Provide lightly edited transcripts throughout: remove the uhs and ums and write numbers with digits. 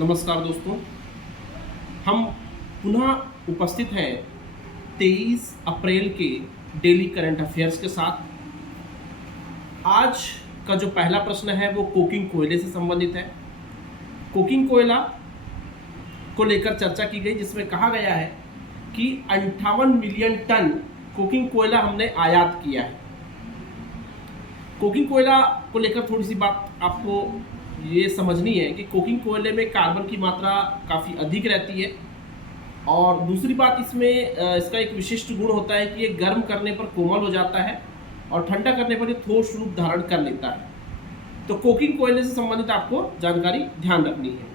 नमस्कार दोस्तों, हम पुनः उपस्थित हैं 23 अप्रैल के डेली करंट अफेयर्स के साथ। आज का जो पहला प्रश्न है वो कोकिंग कोयले से संबंधित है। कोकिंग कोयला को लेकर चर्चा की गई, जिसमें कहा गया है कि 58 मिलियन टन कोकिंग कोयला हमने आयात किया है। कोकिंग कोयला को लेकर थोड़ी सी बात आपको ये समझनी है कि कोकिंग कोयले में कार्बन की मात्रा काफ़ी अधिक रहती है, और दूसरी बात इसमें इसका एक विशिष्ट गुण होता है कि ये गर्म करने पर कोमल हो जाता है और ठंडा करने पर ये ठोस रूप धारण कर लेता है। तो कोकिंग कोयले से संबंधित आपको जानकारी ध्यान रखनी है।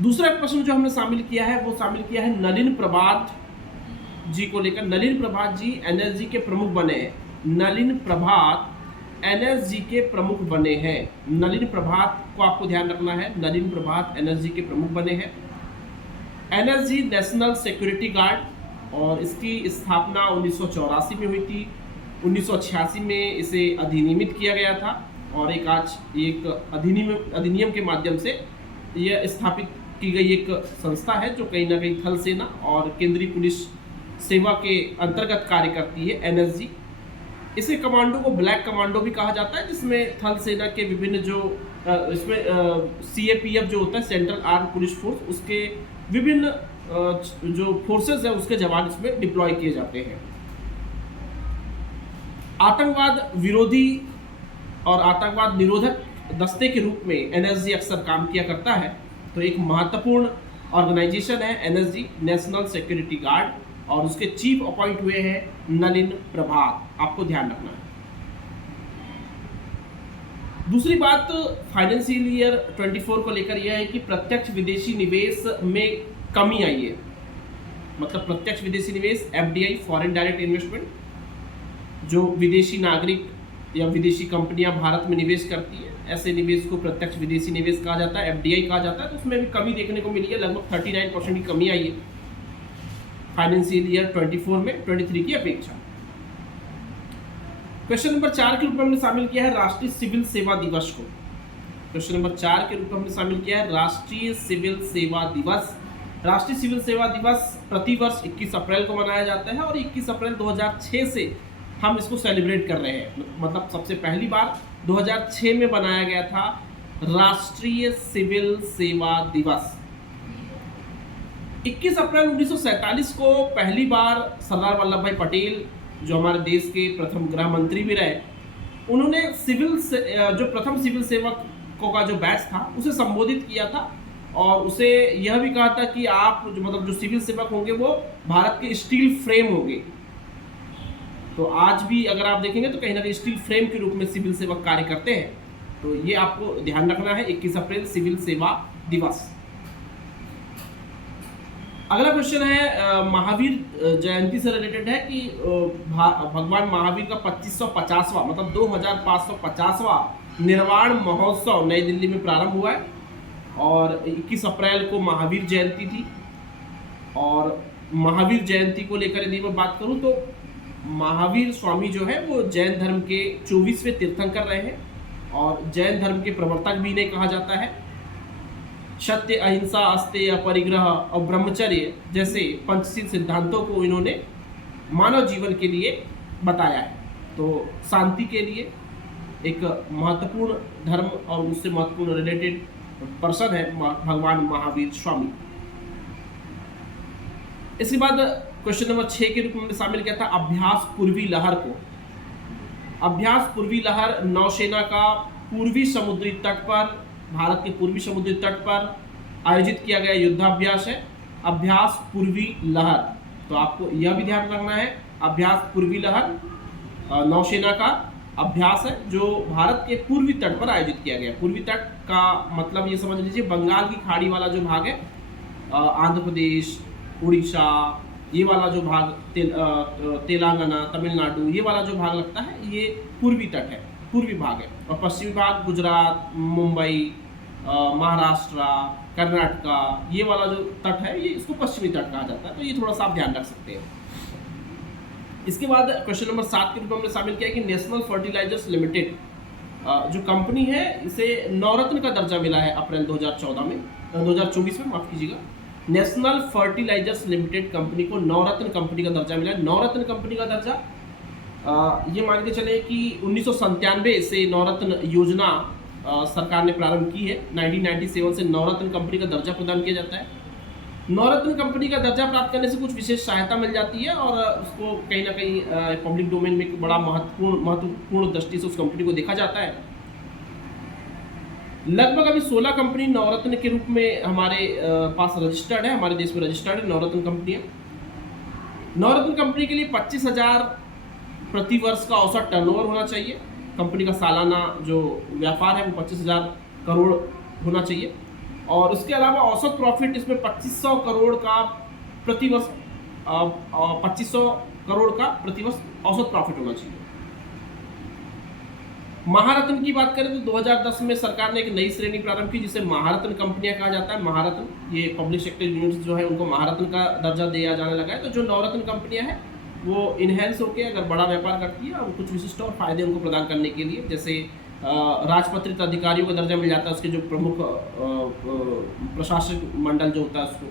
दूसरा प्रश्न जो हमने शामिल किया है वो शामिल किया है नलिन प्रभात जी को लेकर। नलिन प्रभात जी एनएसजी के प्रमुख बने हैं। नलिन प्रभात एनएसजी के प्रमुख बने हैं। नलिन प्रभात को आपको ध्यान रखना है। नलिन प्रभात एनएसजी के प्रमुख बने हैं। एनएसजी नेशनल सिक्योरिटी गार्ड, और इसकी स्थापना 1984 में हुई थी। 1986 में इसे अधिनियमित किया गया था, और एक अधिनियम के माध्यम से यह स्थापित की गई एक संस्था है जो कहीं ना कहीं थल सेना और केंद्रीय पुलिस सेवा के अंतर्गत कार्य करती है। एनएसजी, इसे कमांडो को ब्लैक कमांडो भी कहा जाता है, जिसमें थल सेना के विभिन्न जो इसमें सीएपीएफ जो होता है, सेंट्रल आर्म पुलिस फोर्स, उसके विभिन्न जो फोर्सेस है उसके जवान इसमें डिप्लॉय किए जाते हैं। आतंकवाद विरोधी और आतंकवाद निरोधक दस्ते के रूप में एनएसजी अक्सर काम किया करता है। तो एक महत्वपूर्ण ऑर्गेनाइजेशन है एनएसजी, नेशनल सिक्योरिटी गार्ड, और उसके चीफ अपॉइंट हुए हैं नलिन प्रभात। आपको ध्यान रखना है। दूसरी बात फाइनेंशियल ईयर 24 को लेकर यह है कि प्रत्यक्ष विदेशी निवेश में कमी आई है। मतलब प्रत्यक्ष विदेशी निवेश एफडीआई, फॉरेन डायरेक्ट इन्वेस्टमेंट, जो विदेशी नागरिक या विदेशी कंपनियां भारत में निवेश करती है, ऐसे निवेश को प्रत्यक्ष विदेशी निवेश कहा जाता है, एफडीआई कहा जाता है। तो उसमें भी कमी देखने को मिली है। लगभग 39% की कमी आई है फाइनेंशियल ईयर 24 में 23 की अपेक्षा। क्वेश्चन नंबर 4 के रूप में हमने शामिल किया है राष्ट्रीय सिविल सेवा दिवस को। क्वेश्चन नंबर 4 के रूप में हमने शामिल किया है राष्ट्रीय सिविल सेवा दिवस। राष्ट्रीय सिविल सेवा दिवस प्रतिवर्ष 21 अप्रैल को मनाया जाता है, और 21 अप्रैल 2006 से हम इसको सेलिब्रेट कर रहे हैं। मतलब सबसे पहली बार 2006 में बनाया गया था राष्ट्रीय सिविल सेवा दिवस। 21 अप्रैल 1947 को पहली बार सरदार वल्लभ भाई पटेल, जो हमारे देश के प्रथम गृह मंत्री भी रहे, उन्होंने जो प्रथम सिविल सेवकों का जो बैच था उसे संबोधित किया था, और उसे यह भी कहा था कि आप जो सिविल सेवक होंगे वो भारत के स्टील फ्रेम होंगे। तो आज भी अगर आप देखेंगे तो कहीं ना कहीं स्टील फ्रेम के रूप में सिविल सेवक कार्य करते हैं। तो ये आपको ध्यान रखना है, 21 अप्रैल सिविल सेवा दिवस। अगला क्वेश्चन है महावीर जयंती से रिलेटेड है कि भगवान महावीर का 2550वां मतलब 2550वां निर्वाण महोत्सव नई दिल्ली में प्रारंभ हुआ है, और 21 अप्रैल को महावीर जयंती थी। और महावीर जयंती को लेकर यदि मैं बात करूं तो महावीर स्वामी जो है वो जैन धर्म के 24वें तीर्थंकर रहे हैं, और जैन धर्म के प्रवर्तक भी इन्हें कहा जाता है। सत्य, अहिंसा, अस्तेय, अपरिग्रह और ब्रह्मचर्य जैसे पंचशील सिद्धांतों को इन्होंने मानव जीवन के लिए बताया है। तो शांति के लिए एक महत्वपूर्ण धर्म और उससे महत्वपूर्ण रिलेटेड पर्सन है भगवान महावीर स्वामी। इसके बाद क्वेश्चन नंबर 6 के रूप में शामिल किया था अभ्यास पूर्वी लहर को। अभ्यास पूर्वी लहर नौसेना का पूर्वी समुद्री तट पर, भारत के पूर्वी समुद्री तट पर आयोजित किया गया युद्धाभ्यास है, अभ्यास पूर्वी लहर। तो आपको यह भी ध्यान रखना है, अभ्यास पूर्वी लहर नौसेना का अभ्यास है जो भारत के पूर्वी तट पर आयोजित किया गया। पूर्वी तट का मतलब ये समझ लीजिए बंगाल की खाड़ी वाला जो भाग है, आंध्र प्रदेश, उड़ीसा, ये वाला जो भाग, तेलंगाना, तमिलनाडु, ये वाला जो भाग लगता है ये पूर्वी तट है, पूर्वी भाग है। और पश्चिमी भाग गुजरात, मुंबई, महाराष्ट्र, कर्नाटका, ये वाला जो तट है ये इसको पश्चिमी तट कहा जाता है। तो ये थोड़ा सा आप ध्यान रख सकते हैं। इसके बाद क्वेश्चन नंबर 7 के रूप में हमने शामिल किया कि नेशनल फर्टिलाइजर्स लिमिटेड जो कंपनी है इसे नवरत्न का दर्जा मिला है अप्रैल 2014 में 2024 में, माफ़ कीजिएगा। नेशनल फर्टिलाइजर्स लिमिटेड कंपनी को नवरत्न कंपनी का दर्जा मिला है। नवरत्न कंपनी का दर्जा ये मान के चले कि 1997 से नवरत्न योजना सरकार ने प्रारंभ की है। 1997 से नवरत्न कंपनी का दर्जा प्रदान किया जाता है। नवरत्न कंपनी का दर्जा प्राप्त करने से कुछ विशेष सहायता मिल जाती है और उसको कहीं ना कहीं पब्लिक डोमेन में एक बड़ा महत्वपूर्ण दृष्टि से उस कंपनी को देखा जाता है। लगभग अभी 16 कंपनी नवरत्न के रूप में हमारे पास रजिस्टर्ड है, हमारे देश में रजिस्टर्ड है नवरत्न कंपनियां। नवरत्न कंपनी के लिए 25,000 प्रति वर्ष का औसत टर्नओवर होना चाहिए। कंपनी का सालाना जो व्यापार है वो 25,000 करोड़ होना चाहिए और उसके अलावा औसत प्रॉफिट इसमें 2500 करोड़ का प्रतिवर्ष 2500 करोड़ का प्रतिवर्ष औसत प्रॉफिट होना चाहिए। महारत्न की बात करें तो 2010 में सरकार ने एक नई श्रेणी प्रारंभ की जिसे महारत्न कंपनियां कहा जाता है। महारत्न, ये पब्लिक सेक्टर यूनिट्स जो है उनको महारत्न का दर्जा दिया जाने लगा है। तो जो नवरत्न कंपनियां हैं वो इनहेंस होकर अगर बड़ा व्यापार करती है और कुछ विशिष्ट और फायदे उनको प्रदान करने के लिए, जैसे राजपत्रित अधिकारियों का दर्जा मिल जाता है, उसके जो प्रमुख प्रशासक मंडल जो होता है उसको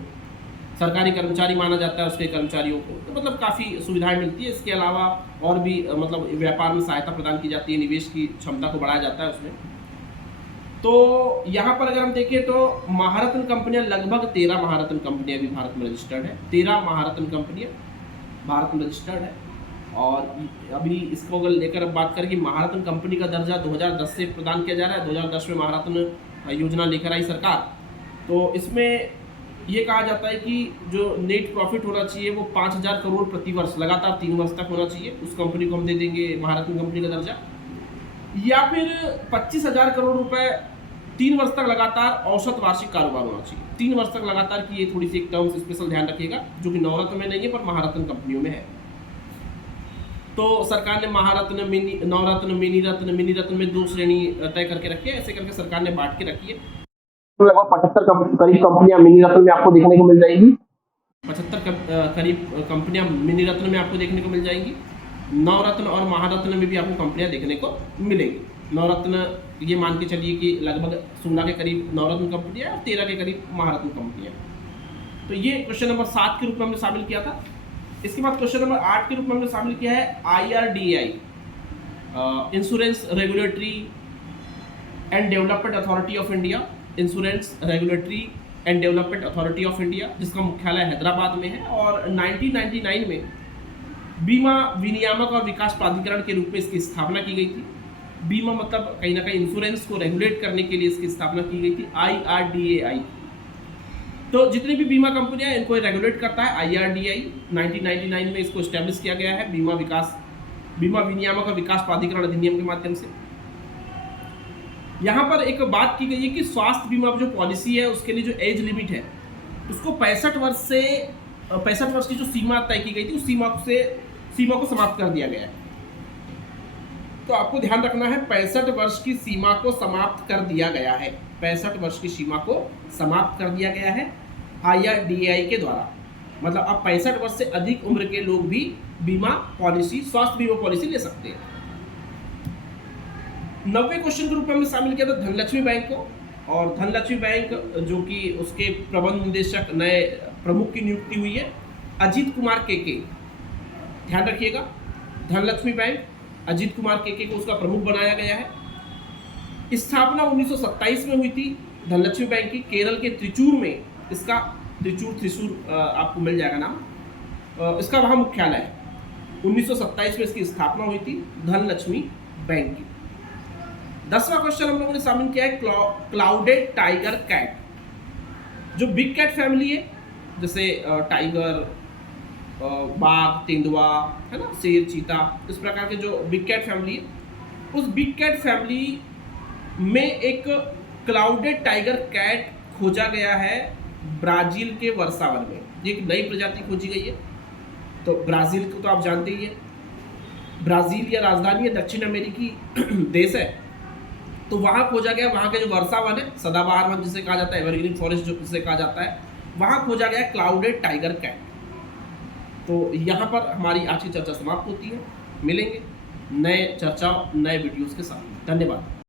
सरकारी कर्मचारी माना जाता है, उसके कर्मचारियों को, तो मतलब काफ़ी सुविधाएं मिलती है। इसके अलावा और भी मतलब व्यापार में सहायता प्रदान की जाती है, निवेश की क्षमता को बढ़ाया जाता है उसमें। तो यहाँ पर अगर हम देखें तो महारत्न कंपनियां लगभग 13 महारत्न कंपनियां भी भारत में रजिस्टर्ड है। 13 महारत्न कंपनियां भारत में रजिस्टर्ड है और अभी इसको अगर लेकर अब बात करें कि महारत्न कंपनी का दर्जा 2010 से प्रदान किया जा रहा है। 2010 में महारत्न योजना लेकर आई सरकार, तो इसमें ये कहा जाता है कि जो नेट प्रॉफिट होना चाहिए वो 5,000 करोड़ प्रति वर्ष लगातार 3 वर्ष तक होना चाहिए। उस कंपनी को हम दे देंगे महारत्न कंपनी का दर्जा, या फिर 25,000 करोड़ रुपए 3 वर्ष तक लगातार औसत वार्षिक कारोबार होना चाहिए। 3 वर्ष तक लगातार की ये थोड़ी सी एक टर्म्स स्पेशल ध्यान रखिएगा, जो कि नवरत्न में नहीं है पर महारत्न कंपनियों में है। तो सरकार ने महारत्न, नवरत्न, मिनी रत्न में 2 श्रेणी तय करके रखी है। ऐसे करके सरकार ने बांट के रखी है। तो लगभग 75 करीब कंपनियां मिनी रत्न में आपको देखने को मिल जाएंगी। 75 करीब कंपनियां मिनी रत्न में आपको देखने को मिल जाएंगी। नवरत्न और महारत्न में भी आपको कंपनियां देखने को मिलेंगी। नवरत्न ये मान के चलिए कि लगभग 16 के करीब नवरत्न कंपनियां और 13 के करीब महारत्न कंपनियां। तो ये क्वेश्चन नंबर 7 के रूप में हमने शामिल किया था। इसके बाद क्वेश्चन नंबर 8 के रूप में हमने शामिल किया है IRDAI, insurance regulatory and development authority of India. Insurance regulatory and development authority of India, जिसका मुख्यालय हैदराबाद में है और 1999 में बीमा विनियामक और विकास प्राधिकरण के रूप में इसकी स्थापना की गई थी। बीमा मतलब कहीं ना कहीं इंश्योरेंस को रेगुलेट करने के लिए इसकी स्थापना की गई थी, IRDAI। तो जितनी भी बीमा कंपनियां इनको रेगुलेट करता है IRDAI। 1999 में इसको एस्टेब्लिश किया गया है बीमा विनियामक और विकास प्राधिकरण अधिनियम के माध्यम से। यहाँ पर एक बात की गई है कि स्वास्थ्य बीमा जो पॉलिसी है उसके लिए जो एज लिमिट है उसको 65 वर्ष की जो सीमा तय की गई थी उस सीमा को समाप्त कर दिया गया है। तो आपको ध्यान रखना है 65 वर्ष की सीमा को समाप्त कर दिया गया है। 65 वर्ष की सीमा को समाप्त कर दिया गया है IRDAI के द्वारा। मतलब अब 65 वर्ष से अधिक उम्र के लोग भी स्वास्थ्य बीमा पॉलिसी ले सकते हैं। 90 क्वेश्चन के रूप में हमने शामिल किया था धनलक्ष्मी बैंक को। और धनलक्ष्मी बैंक जो कि उसके प्रबंध निदेशक नए प्रमुख की नियुक्ति हुई है अजीत कुमार केके। ध्यान रखिएगा, धनलक्ष्मी बैंक अजीत कुमार केके को उसका प्रमुख बनाया गया है। स्थापना 1927 में हुई थी धनलक्ष्मी बैंक की। केरल के त्रिचूर में इसका त्रिशूर आपको मिल जाएगा नाम, इसका वहाँ मुख्यालय है। 1927 में इसकी स्थापना हुई थी धनलक्ष्मी बैंक की। 10वां क्वेश्चन हम लोगों ने शामिल किया है क्लाउडेड टाइगर कैट। जो बिग कैट फैमिली है जैसे टाइगर, बाघ, तेंदुआ, है ना, शेर, चीता, इस प्रकार के जो बिग कैट फैमिली है, उस बिग कैट फैमिली में एक क्लाउडेड टाइगर कैट खोजा गया है ब्राजील के वर्सावन में। ये एक नई प्रजाति खोजी गई है। तो ब्राज़ील को तो आप जानते ही है, ब्राज़ील या राजधानी है, दक्षिण अमेरिकी देश है। तो वहाँ खोजा गया, वहाँ के जो वर्सावन है, सदाबहार वन जिसे कहा जाता है, एवरग्रीन फॉरेस्ट जो जिसे कहा जाता है, वहाँ खोजा गया क्लाउडेड टाइगर कैट। तो यहाँ पर हमारी आज की चर्चा समाप्त होती है। मिलेंगे नए चर्चा नए वीडियोस के साथ। धन्यवाद।